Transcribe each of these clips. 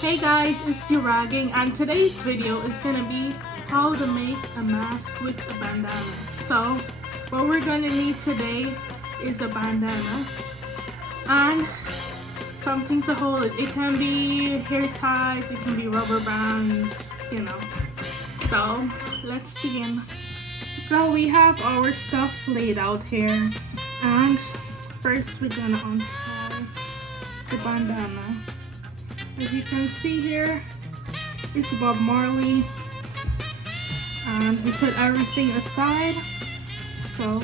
Hey guys, it's Duraging, and today's video is gonna be how to make a mask with a bandana. So what we're gonna need today is a bandana and something to hold it. It can be hair ties, it can be rubber bands, you know. So let's begin. So we have our stuff laid out here, and first we're gonna untie the bandana. As you can see here, it's Bob Marley, and we put everything aside. So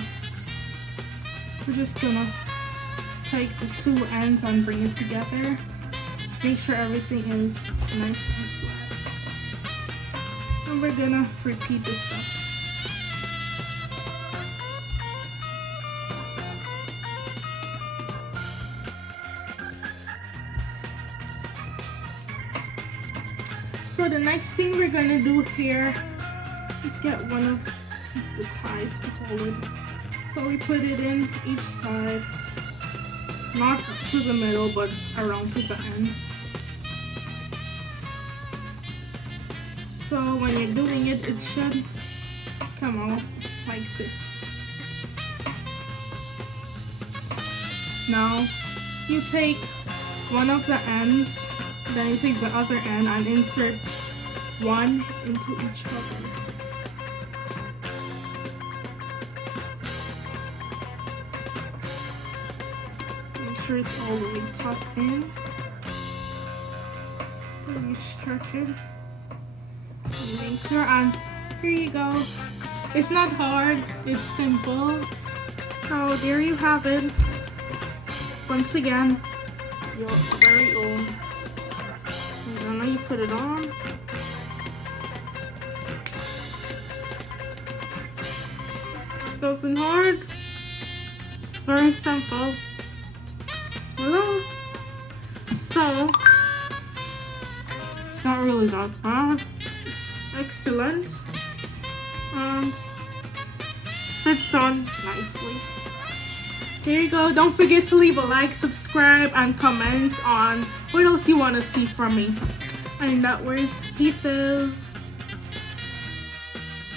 we're just gonna take the two ends and bring it together. Make sure everything is nice and flat. And we're gonna repeat this stuff. So the next thing we're gonna do here is get one of the ties to hold it. So we put it in each side, not to the middle, but around to the ends. So when you're doing it, it should come out like this. Now you take one of the ends, then you take the other end and insert one into each other. Make sure it's all the way tucked in. Then you stretch it. And make sure, and here you go. It's not hard, it's simple. So there you have it. Once again, your very own. And then you put it on. Nothing hard. It's very simple. Voila. So it's not really that bad. Excellent. Fits on nicely. There you go. Don't forget to leave a like, subscribe, and comment on what else you want to see from me. And that was pieces.